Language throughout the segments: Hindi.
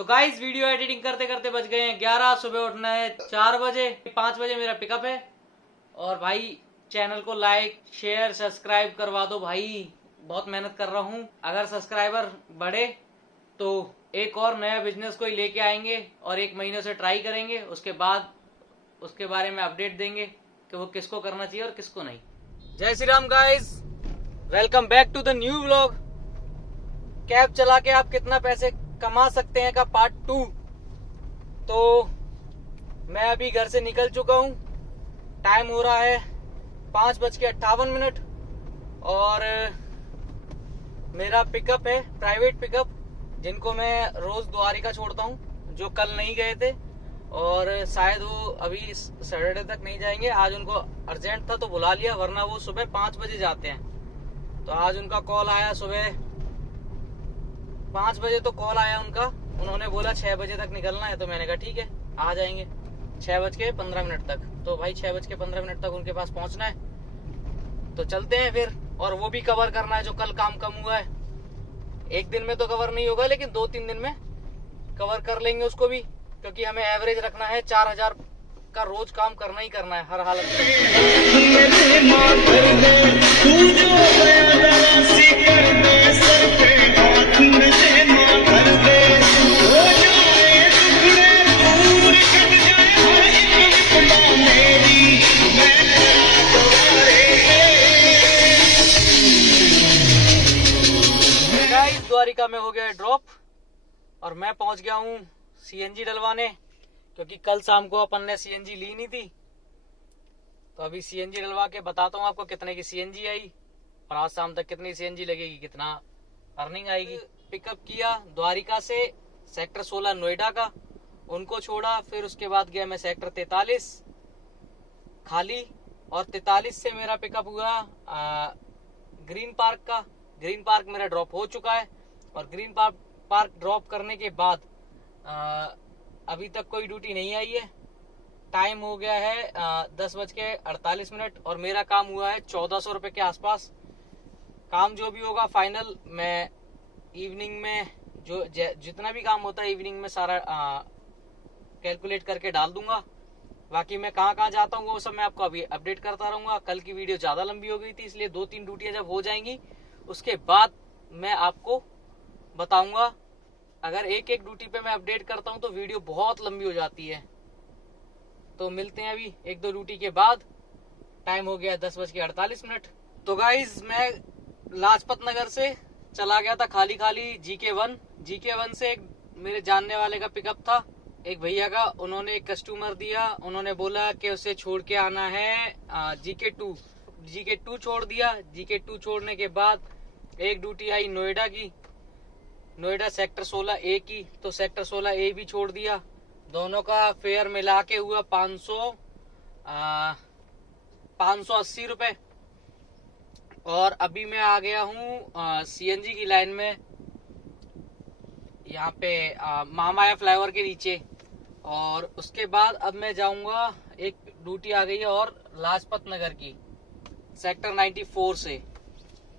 तो गाइस वीडियो एडिटिंग करते करते बज गए हैं 11। सुबह उठना है 4 बजे। 5 बजे मेरा पिकअप है। और भाई चैनल को लाइक शेयर सब्सक्राइब करवा दो भाई, बहुत मेहनत कर रहा हूँ। अगर सब्सक्राइबर बढ़े तो एक और नया बिजनेस कोई लेके आएंगे और 1 महीने से ट्राई करेंगे। उसके बाद उसके बारे में अपडेट देंगे कि वो किसको करना चाहिए और किसको नहीं। जय Shri Ram guys, welcome back to the new vlog. Cab चला के आप कितना पैसे कमा सकते हैं का पार्ट 2। तो मैं अभी घर से निकल चुका हूँ। टाइम हो रहा है 5:58 और मेरा पिकअप है प्राइवेट पिकअप, जिनको मैं रोज द्वारिका छोड़ता हूँ, जो कल नहीं गए थे और शायद वो अभी सैटरडे तक नहीं जाएंगे। आज उनको अर्जेंट था तो बुला लिया, वरना वो सुबह 5 बजे जाते हैं। तो आज उनका कॉल आया, सुबह 5 बजे तो कॉल आया उनका। उन्होंने बोला 6 बजे तक निकलना है, तो मैंने कहा ठीक है आ जाएंगे 6:15 तक। तो भाई 6:15 तक उनके पास पहुंचना है, तो चलते हैं फिर। और वो भी कवर करना है जो कल काम कम हुआ है। एक दिन में तो कवर नहीं होगा, लेकिन 2-3 दिन में कवर कर लेंगे उसको भी, क्योंकि हमें एवरेज रखना है। 4000 का रोज काम करना ही करना है हर हालत में। द्वारिका में हो गया ड्रॉप और मैं पहुंच गया हूँ सीएनजी डलवाने, क्योंकि कल शाम को अपन ने सीएनजी ली नहीं थी। तो अभी सीएनजी डलवा के बताता हूँ आपको कितने की सीएनजी आई और आज शाम तक कितनी सीएनजी लगेगी, कितना अर्निंग आएगी। पिकअप किया द्वारिका से सेक्टर 16 नोएडा का, उनको छोड़ा। फिर उसके बाद गया मैं सेक्टर 43 खाली, और 43 से मेरा पिकअप हुआ ग्रीन पार्क का। ग्रीन पार्क मेरा ड्रॉप हो चुका है और ग्रीन पार्क ड्रॉप करने के बाद अभी तक कोई ड्यूटी नहीं आई है। टाइम हो गया है 10:48 और मेरा काम हुआ है 1400 रुपए के आसपास। काम जो भी होगा फाइनल मैं इवनिंग में, जो जितना भी काम होता है इवनिंग में सारा कैलकुलेट करके डाल दूंगा। बाकी मैं कहाँ कहाँ जाता हूँ वो सब मैं आपको अभी अपडेट करता रहूंगा। कल की वीडियो ज्यादा लंबी हो गई थी, इसलिए 2-3 ड्यूटियां जब हो जाएंगी उसके बाद मैं आपको बताऊंगा। अगर एक एक ड्यूटी पे मैं अपडेट करता हूं तो वीडियो बहुत लंबी हो जाती है। तो मिलते हैं अभी 1-2 ड्यूटी के बाद। टाइम हो गया 10:48। तो गाइज मैं लाजपत नगर से चला गया था खाली GK1 से एक मेरे जानने वाले का पिकअप था, एक भैया का। उन्होंने एक कस्टमर दिया, उन्होंने बोला कि उसे छोड़ के आना है GK2 छोड़ दिया। GK2 छोड़ने के बाद एक ड्यूटी आई नोएडा की, नोएडा सेक्टर 16A की, तो सेक्टर 16A भी छोड़ दिया। दोनों का फेयर मिला के हुआ 580 रुपए। और अभी मैं आ गया हूँ सीएनजी की लाइन में, यहाँ पे महामाया फ्लाईओवर के नीचे। और उसके बाद अब मैं जाऊंगा, एक ड्यूटी आ गई है और लाजपत नगर की सेक्टर 94 से,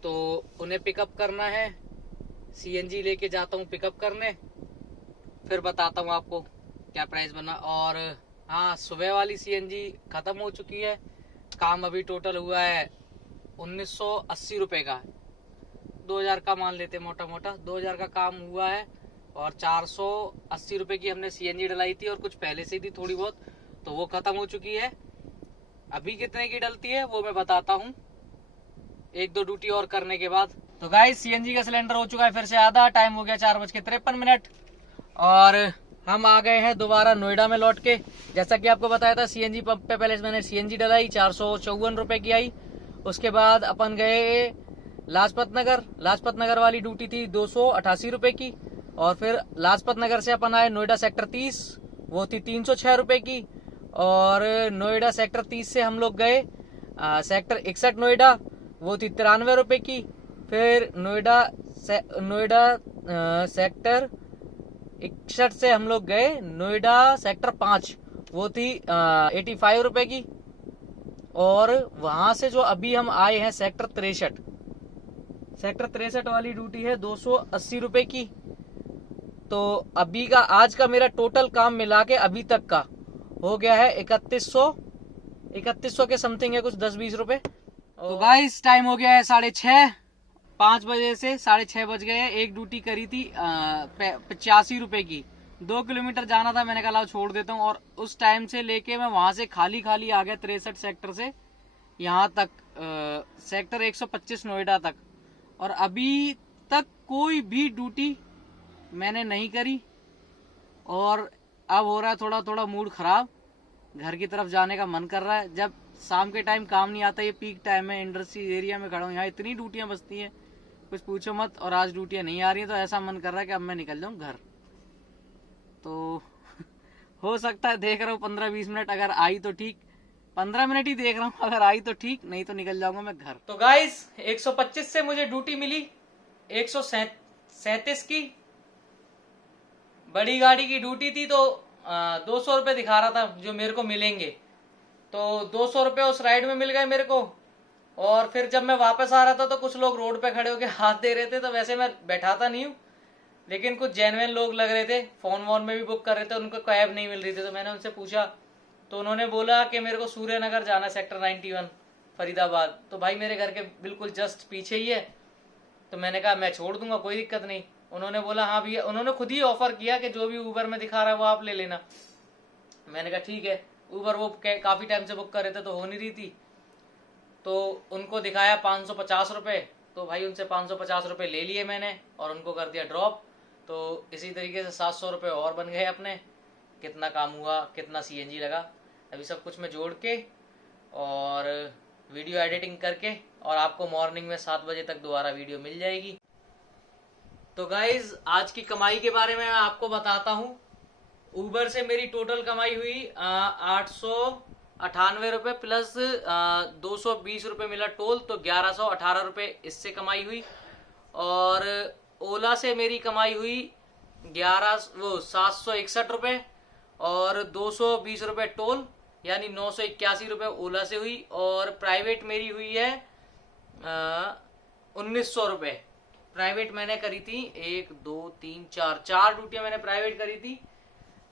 तो उन्हें पिकअप करना है। सीएनजी लेके जाता हूँ पिकअप करने, फिर बताता हूँ आपको क्या प्राइस बना। और हाँ, सुबह वाली सीएनजी खत्म हो चुकी है। काम अभी टोटल हुआ है 1980 रुपए का, 2000 का मान लेते मोटा मोटा 2000 का काम हुआ है। और 480 रुपए की हमने सीएनजी डलाई थी और कुछ पहले से थी थोड़ी बहुत, तो वो खत्म हो चुकी है। अभी कितने की डलती है वो मैं बताता हूँ 1-2 ड्यूटी और करने के बाद। तो गाइस सीएनजी का सिलेंडर हो चुका है फिर से आधा। टाइम हो गया 4:53 और हम आ गए हैं दोबारा नोएडा में लौट के। जैसा कि आपको बताया था सीएनजी पंप पे पहले मैंने सीएनजी डलाई, 454 रुपए की आई। उसके बाद अपन गए लाजपत नगर वाली ड्यूटी थी 288 रुपए की। और फिर लाजपत नगर से अपन आए नोएडा सेक्टर 30, वो थी 306 रुपए की। और नोएडा सेक्टर 30 से हम लोग गए सेक्टर 61 नोएडा, वो थी 93 रुपए की। फिर नोएडा सेक्टर 61 से हम लोग गए नोएडा सेक्टर 5, वो थी 85 रुपए की। और वहां से जो अभी हम आए हैं सेक्टर 63 वाली ड्यूटी है 280 रुपए की। तो अभी का आज का मेरा टोटल काम मिला के अभी तक का हो गया है 3100 के समथिंग है, कुछ 10-20 रुपए। तो गाइस टाइम हो गया है 6:30, 5 बजे से 6:30 बज गए। एक ड्यूटी करी थी 85 रुपए की, 2 किलोमीटर जाना था, मैंने कहा छोड़ देता हूँ। और उस टाइम से लेके मैं वहां से खाली खाली आ गया 63 सेक्टर से यहाँ तक, सेक्टर 125 नोएडा तक, और अभी तक कोई भी ड्यूटी मैंने नहीं करी। और अब हो रहा है थोड़ा थोड़ा मूड खराब, घर की तरफ जाने का मन कर रहा है। जब शाम के टाइम काम नहीं आता, ये पीक टाइम है, इंडस्ट्री एरिया में खड़ा हूँ, यहाँ इतनी ड्यूटियां बचती हैं कुछ पूछो मत, और आज ड्यूटियां नहीं आ रही है, तो ऐसा मन कर रहा है कि अब मैं निकल जाऊं घर। तो हो सकता है, देख रहा हूँ 15-20 मिनट, अगर आई तो ठीक, 15 मिनट ही देख रहा हूँ, अगर आई तो ठीक, नहीं तो निकल जाऊंगा मैं घर। तो गाइस 125 से मुझे ड्यूटी मिली 137 की, बड़ी गाड़ी की ड्यूटी थी, तो 200 रुपये दिखा रहा था जो मेरे को मिलेंगे। तो 200 रुपये उस राइड में मिल गए मेरे को। और फिर जब मैं वापस आ रहा था तो कुछ लोग रोड पे खड़े होकर हाथ दे रहे थे, तो वैसे मैं बैठाता नहीं हूँ, लेकिन कुछ जेन्युइन लोग लग रहे थे, फोन वोन में भी बुक कर रहे थे, उनको कैब नहीं मिल रही थी। तो मैंने उनसे पूछा, तो उन्होंने बोला कि मेरे को सूर्यनगर जाना, सेक्टर 91 फरीदाबाद। तो भाई मेरे घर के बिल्कुल जस्ट पीछे ही है। तो मैंने कहा मैं छोड़ दूंगा, कोई दिक्कत नहीं। उन्होंने बोला हाँ भैया, उन्होंने खुद ही ऑफर किया कि जो भी ऊबर में दिखा रहा है वो आप ले लेना। मैंने कहा ठीक है। ऊबर वो काफी टाइम से बुक कर रहे थे तो हो नहीं रही थी, तो उनको दिखाया 550 रुपये। तो भाई उनसे 550 रुपये ले लिए मैंने और उनको कर दिया ड्रॉप। तो इसी तरीके से 700 रुपये और बन गए अपने। कितना काम हुआ, कितना सीएनजी लगा, अभी सब कुछ मैं जोड़ के और वीडियो एडिटिंग करके, और आपको मॉर्निंग में 7 बजे तक दोबारा वीडियो मिल जाएगी। तो गाइज आज की कमाई के बारे में मैं आपको बताता हूँ। ऊबर से मेरी टोटल कमाई हुई 898 रुपये प्लस 220 रुपये मिला टोल, तो 1118 रुपये इससे कमाई हुई। और ओला से मेरी कमाई हुई 761 रुपये और 220 रुपये टोल, यानी 981 रुपये ओला से हुई। और प्राइवेट मेरी हुई है 1900 रुपये। प्राइवेट मैंने करी थी 1 2 3 4 ड्यूटियां मैंने प्राइवेट करी थी,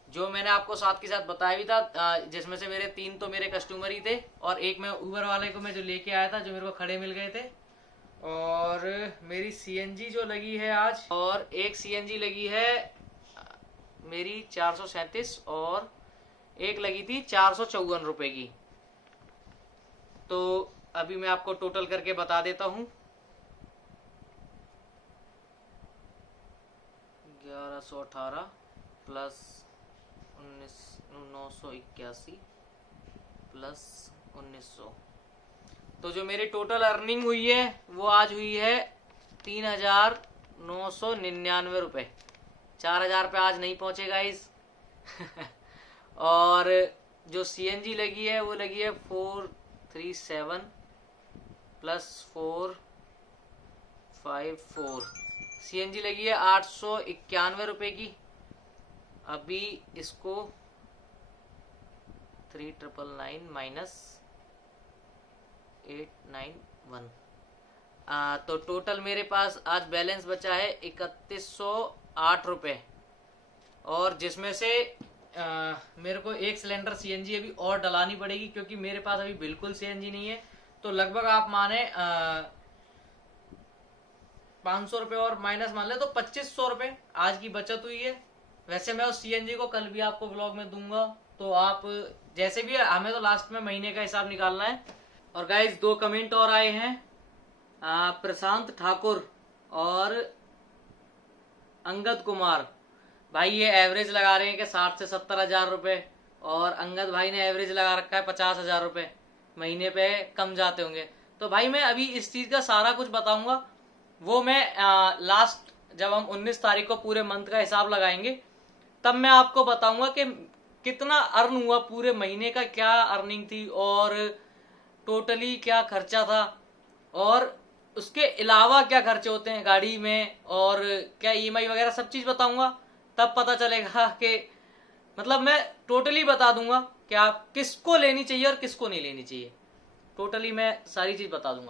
जो मैंने आपको साथ के साथ बताया भी था, जिसमें से मेरे 3 तो मेरे कस्टमर ही थे, और एक मैं ऊबर वाले को मैं जो लेके आया था, जो मेरे को खड़े मिल गए थे। और मेरी सीएनजी जो लगी है आज, और एक सीएनजी लगी है मेरी 437, और एक लगी थी 454 रुपए की। तो अभी मैं आपको टोटल करके बता देता हूँ। 1118 प्लस 981 प्लस 1900, तो जो मेरी टोटल अर्निंग हुई है वो आज हुई है 3999 रुपये। 4000 पे आज नहीं पहुंचेगा इस और जो सीएनजी लगी है वो लगी है 437 प्लस 454, सीएनजी लगी है 891 रुपये की। अभी इसको 3999 माइनस 891, तो टोटल मेरे पास आज बैलेंस बचा है 3108 रुपये। और जिसमें से मेरे को एक सिलेंडर सीएनजी अभी और डलानी पड़ेगी, क्योंकि मेरे पास अभी बिल्कुल सीएनजी नहीं है। तो लगभग आप माने 500 रुपये और माइनस मान ले तो 2500 रुपये आज की बचत हुई है। वैसे मैं उस सीएनजी को कल भी आपको ब्लॉग में दूंगा, तो आप जैसे भी, हमें तो लास्ट में महीने का हिसाब निकालना है। और गाइज 2 कमेंट और आए हैं, प्रशांत ठाकुर और अंगद कुमार भाई, ये एवरेज लगा रहे हैं कि 60 से 70 हजार रुपये, और अंगद भाई ने एवरेज लगा रखा है 50,000 रुपये, महीने पे कम जाते होंगे। तो भाई मैं अभी इस चीज का सारा कुछ बताऊंगा, वो मैं लास्ट जब हम 19 तारीख को पूरे मंथ का हिसाब लगाएंगे तब मैं आपको बताऊंगा कि कितना अर्न हुआ पूरे महीने का, क्या अर्निंग थी और टोटली क्या खर्चा था, और उसके अलावा क्या खर्चे होते हैं गाड़ी में, और क्या ईएमआई वगैरह सब चीज बताऊंगा। तब पता चलेगा कि मतलब मैं टोटली बता दूंगा कि आप किसको लेनी चाहिए और किसको नहीं लेनी चाहिए। टोटली मैं सारी चीज बता दूंगा।